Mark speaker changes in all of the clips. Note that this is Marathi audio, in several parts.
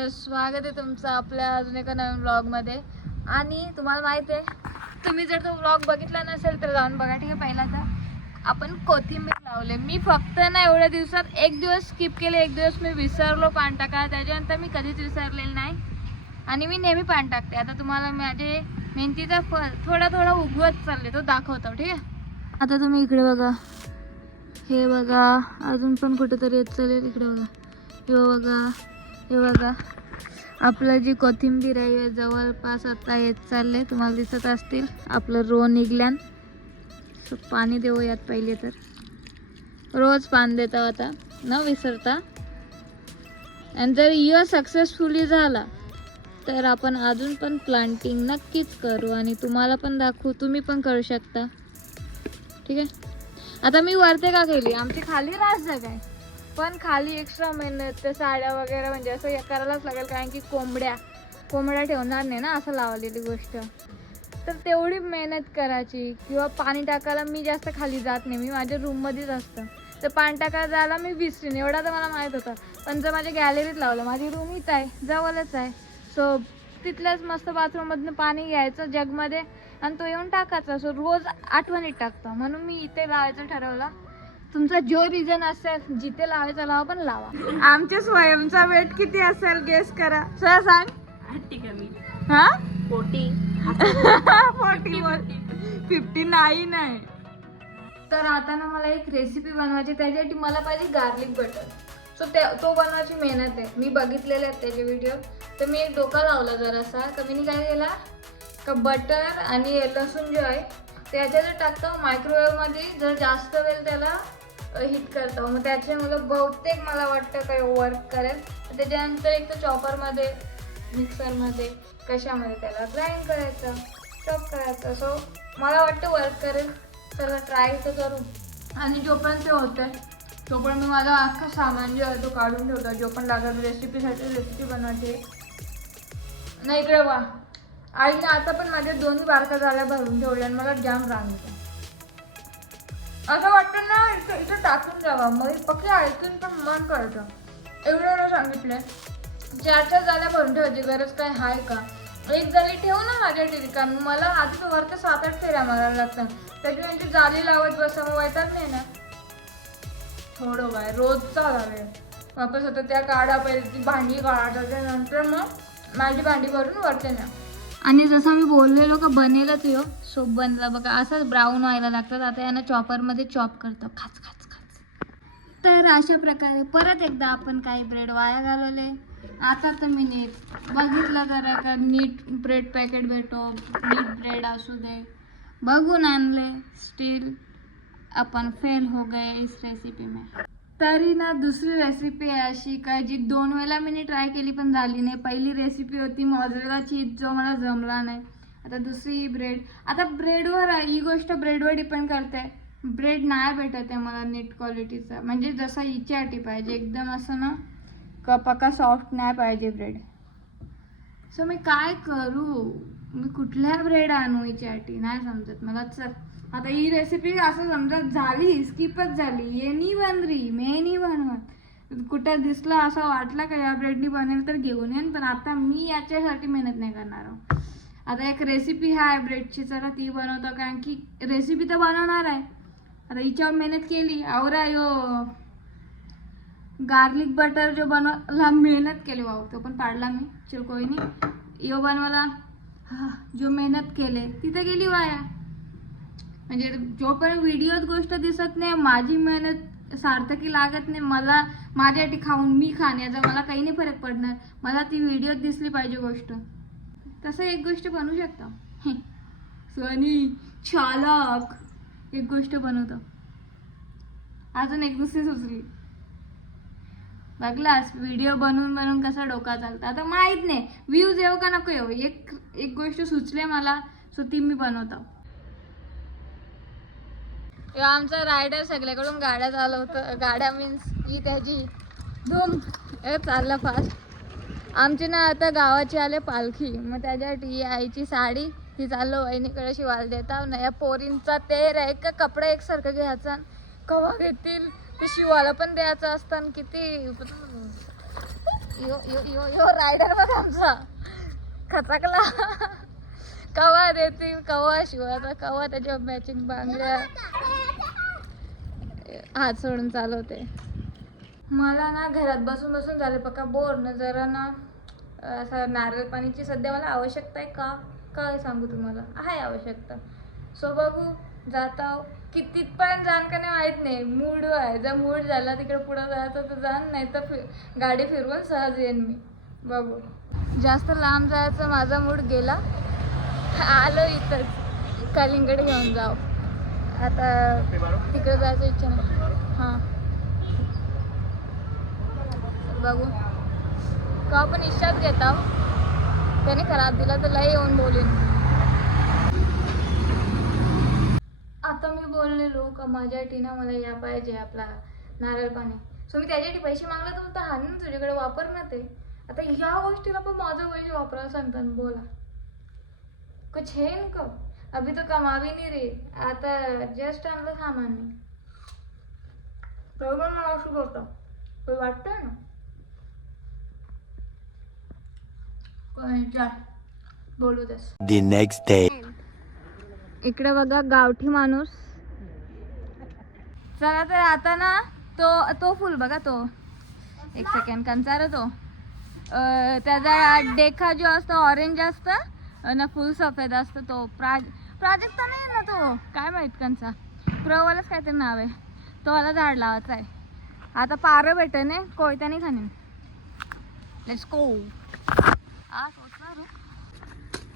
Speaker 1: तर स्वागत आहे तुमचं आपल्या अजून एका नवीन व्लॉगमध्ये आणि तुम्हाला माहीत आहे तुम्ही जर तो व्लॉग बघितला नसेल तर जाऊन बघा ठीक आहे? पहिला तर आपण कोथिंबीर लावले. मी फक्त ना एवढ्या दिवसात एक दिवस स्किप केले एक दिवस मी विसरलो पान टाका त्याच्यानंतर मी कधीच विसरलेलं नाही. आणि मी नेहमी पान टाकते. आता तुम्हाला माझे मेहनतीचा फळ थोडा थोडा उगवत चालले तो दाखवतो ठीक आहे? आता तुम्ही इकडे बघा. हे बघा अजून पण कुठेतरी येत चालेल इकडे बघा. हे बघा. हे बघा. आपलं जी कोथिंबीर आहे हे जवळपास आता येत चालले तुम्हाला दिसत असतील आपलं रो निघल्यान. पाणी देऊ यात पहिले तर. रोज पाणी देतो आता. न विसरता. आणि जर य सक्सेसफुली झाला तर आपण अजून पण प्लांटिंग नक्कीच करू आणि तुम्हाला पण दाखवू. तुम्ही पण करू शकता. ठीक आहे? आता मी वरते का केली? आमची खाली रास जग आहे पण खाली एक्स्ट्रा मेहनत त्या साड्या वगैरे म्हणजे असं हे करायलाच लागेल कारण की कोंबड्या कोंबड्या ठेवणार नाही ना असं लावलेली गोष्ट. तर तेवढी मेहनत करायची किंवा पाणी टाकायला मी जास्त खाली जात नाही मी माझ्या रूममध्येच असतं. तर पाणी टाकायला जायला मी विसरीन एवढा तर मला माहीत होता. पण जर माझ्या गॅलरीत लावलं माझी रूम इथं आहे जवळच आहे. सो तिथल्याच मस्त बाथरूममधनं पाणी घ्यायचं जगमध्ये आणि तो येऊन टाकायचा. सो रोज आठवणीत टाकतो. म्हणून मी इथे लावायचं ठरवलं. तुमचा जो रिझन असेल जिथे लावायचा लावा पण लावा. आमच्या स्वयंचा वेट किती असेल गेस करा. सर सांग. हा? फोर्टी. फिफ्टी नाईन आहे. तर आता ना मला एक रेसिपी बनवायची त्याच्यासाठी मला पाहिजे गार्लिक बटर सो ते तो बनवायची मेहनत आहे. मी बघितलेले आहेत त्याचे व्हिडिओ तर मी एक डोका लावला जरासा. तर मी काय केला? का बटर आणि लसूण जो आहे त्याच्यात टाकतो. मायक्रोवेव्हमध्ये जर जास्त वेळ त्याला हिट करतो. मग त्याच्यामुळे बहुतेक मला वाटतं काही वर्क करेल. त्याच्यानंतर एक तर चॉपरमध्ये मिक्सरमध्ये कशामध्ये त्याला ग्राइंड करायचं चॉप करायचं. सो मला वाटतं वर्क करेल. चला ट्राय तर करू. आणि जोपर्यंत ते होतं तोपर्यंत मी माझा अख्खा सामान जे आहे तो काढून ठेवतो. जो पण लागत रेसिपीसाठी रेसिपी बनवते. नाही इकडे वा. आईने आता पण माझ्या दोन्ही बारका झाल्या भरून ठेवल्या आणि मला जाम राग असं वाटतं ना इथं इथं टाकून जावा मग पक्की ऐकून पण मन करतं. एवढं एवढं सांगितलंय. चार चार जाल्या भरून ठेवायची गरज काय आहे का? एक जाली ठेव ना माझ्या रिकामी मला आधी वरती सात आठ फेऱ्या मारायला लागतात. त्याची त्यांची जाली लावत बसा मग वैताग नाही ना. थोडं बाय रोजचा झाले वापस आता त्या काढा पहिले ती भांडी काढा त्याच्यानंतर मग माझी भांडी भरून वरते ना आणि जसं मी बोललेलो का बनेलच यो. सोप बनला बघा. असंच ब्राऊन व्हायला लागतात. आता यांना चॉपरमध्ये चॉप करतो. खाच खाच खाच. तर अशा प्रकारे परत एकदा आपण काही ब्रेड वाया घालवले. आता तर मी नीट बघितलं जरा का नीट ब्रेड पॅकेट भेटो. नीट ब्रेड असू दे. बघून आणले. स्टील अपन फेल हो गए इस रेसिपी में. तरी ना दुसरी रेसिपी आहे अशी काय जी दोन वेळेला मी ट्राय केली पण झाली नाही. पहिली रेसिपी होती मॉझरेला चीज जो मला जमला नाही. आता दुसरी ब्रेड आता ब्रेडवर आहे, ही गोष्ट ब्रेडवर डिपेंड करते. ब्रेड नाही भेटत आहे मला नीट क्वालिटीचा म्हणजे जसा हिच्यासाठी पाहिजे एकदम असं ना क पक्का सॉफ्ट नाही पाहिजे ब्रेड सो मी काय करू? मी कुठल्या ब्रेड आणू हिच्यासाठी नाही समजत. मला चल. आता ही रेसिपी असं समजा झाली स्किपच झाली ये नाही बनरी मे नाही बनवत. कुठं दिसलं असं वाटलं का या ब्रेडनी बनेल तर घेऊन येईन पण आता मी याच्यासाठी मेहनत नाही करणार आहो. आता एक रेसिपी आहे ब्रेडची चला ती बनवतो कारण की रेसिपी तर बनवणार आहे. आता हिच्यावर मेहनत केली आवरा यो. गार्लिक बटर जो बनवला मेहनत केली वाव तो पण पाडला मी चल कोई नाही. यो बनवायला हा जो मेहनत केले तिथं गेली वाया. म्हणजे जोपर्यंत व्हिडिओत गोष्ट दिसत नाही माझी मेहनत सार्थकी लागत नाही मला माझ्यासाठी खाऊन मी खाण्याचा मला काही नाही फरक पडणार. मला ती व्हिडिओत दिसली पाहिजे गोष्ट. तसं एक गोष्ट बनवू शकता. सनी चालक. एक गोष्ट बनवतो. अजून एक दुसरी सुचली. बघलास व्हिडिओ बनवून बनवून कसा डोका चालतं. आता माहीत नाही. व्ह्यूज येऊ का नको येऊ? एक एक गोष्ट सुचले मला सो ती मी बनवतो. आमचा रायडर सगळ्याकडून गाड्या चालवतो गाड्या मीन्स ही त्याची धूम हे चालला फास्ट आमची ना आता गावाची आले पालखी मग त्याच्यासाठी ही आईची साडी ही चाललो वहिनीकडे शिवायला देता ना या पोरींचा तेर आहे का कपडा एकसारखं घ्यायचा कवा घेतील? ते शिवायला पण द्यायचं असतं आणि किती? यो यो यो यो रायडर बघ आमचा. खचाकला. कवा देतील कवा शिवायचा कवा त्याच्या मॅचिंग बांगड्या? हात सोडून चालवते. मला ना घरात बसून बसून झाले पक्का बोर ना जरा ना असं नारळ पाणीची सध्या मला आवश्यकता आहे का? काय सांगू तुम्हाला? आहे आवश्यकता. सो बघू जाता हो. कितीपर्यंत जाण का नाही माहीत नाही. मूड आहे. जर मूड झाला तिकडे पुढं जायचं तर जाण नाही तर फि गाडी फिरवून सहज येईन मी. बघू. जास्त लांब जायचं माझा मूड गेला. आलो इथंच कलिंगड घेऊन जाऊ. आता तिकडे जायचं इच्छा नाही. हां. बघू. का पण इच्छाच घेता हो. त्याने खराब दिला तर लय येऊन बोलेन आता मी बोललेलो का माझ्या टीना मला या पाहिजे आपला नारळ पाणी. सो मी त्याच्यासाठी पैसे मागले तर बोलता हा ना तुझ्याकडे वापर ना ते. आता ह्या गोष्टीला पण माझं पैसे वापरायला सांगतात बोला. कुछ है इनको? अभी तो कमा भी नहीं रही। आता जस्ट आणलं सामान मी बरोबर मला असं होतं पण वाटतंय ना? पण चल बोलू दस।
Speaker 2: The next day.
Speaker 1: इकडे बघा गावठी माणूस। चला तर आता ना तो तो फुल बघा तो. एक सेकंड कंचा रे तो. अं, त्याचा डेखा जो असतो ऑरेंज असतं ना फुल सफेद असतं तो. प्राज प्राजक्ता नाही ना तो? काय माहीत कांचा प्रवालाच काहीतरी नाव आहे. तो मला झाड लावायचा आहे. आता पारं भेटे ने कोयत्याने खाणे लेट्स गो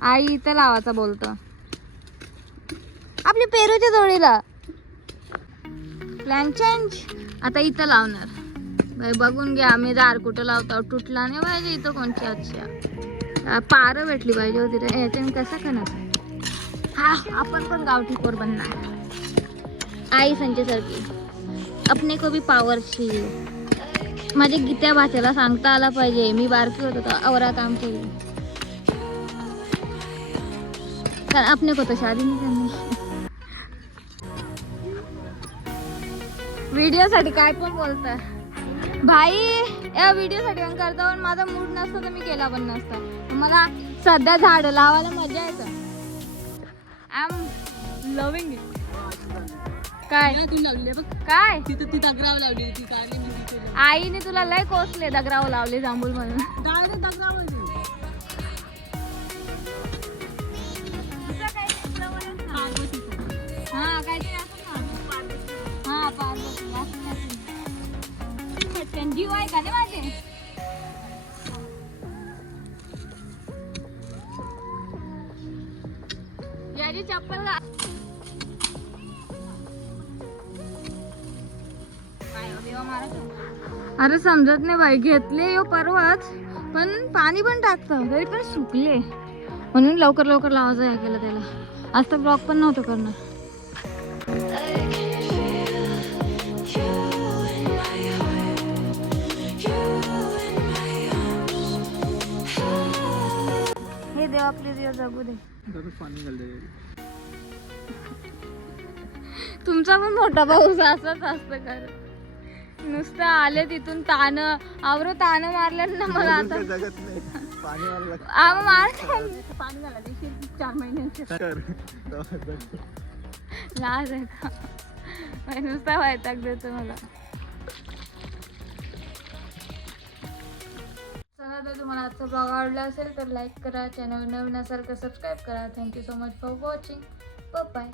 Speaker 1: आई इथं लावायचा बोलतो. आपली पेरूच्या जोडीला. प्लॅन चेंज आता इथं लावणार. बघून घ्या. आम्ही दार कुठं लावतो? तुटला नाही पाहिजे इथं कोणची अच्छा पारं भेटली पाहिजे होती रे. याच्याने कसं खाणार हा आपण पण गावठी पोर बनणार. आई संजयसारखी अपने को भी पावरची माझ्या गीत्या भाच्याला सांगता आला पाहिजे. मी बारकी होतो तर अवरा काम केली. कारण अपने को तो शादी नाही करणार. व्हिडिओ साठी काय पण बोलता भाई या व्हिडिओ साठी पण करता पण माझा मूड नसता तर मी केला पण नसता. मला सध्या झाड लावायला मजा येतं. आय एम लव्हिंग इट काय
Speaker 3: तू लावली बघ.
Speaker 1: काय?
Speaker 3: तिथं ती दगराव लावली ती मी तिथे
Speaker 1: आईने तुला लय कोसले दगराव लावले जांभूल म्हणून.
Speaker 3: डायरेक्ट दगराव ती.
Speaker 1: हा असं ना. हा पार्वती जीव आहे का रे माझे? चप्पल अरे समजत नाही बाई घेतले यो परवाच पण पाणी पण टाकतं. तरी पण सुकले. म्हणून लवकर लवकर लावायचं या केलं त्याला. आज तर ब्लॉक पण नव्हतं करणार. हे देवा प्लीज जगू दे. तुमचा पण मोठा पाऊस असंच असतं कर नुसतं आले तिथून तान आवर तान मारलं ना मला आता. आव मार
Speaker 3: पाणी झालं ते चार महिन्यांचे
Speaker 1: लाज आहे का नुसता वैताग देतो मला. चला तर तुम्हाला आजचा ब्लॉग आवडला असेल तर लाईक करा चॅनल नवीन असाल तर सबस्क्राईब करा. Thank you so much for watching bye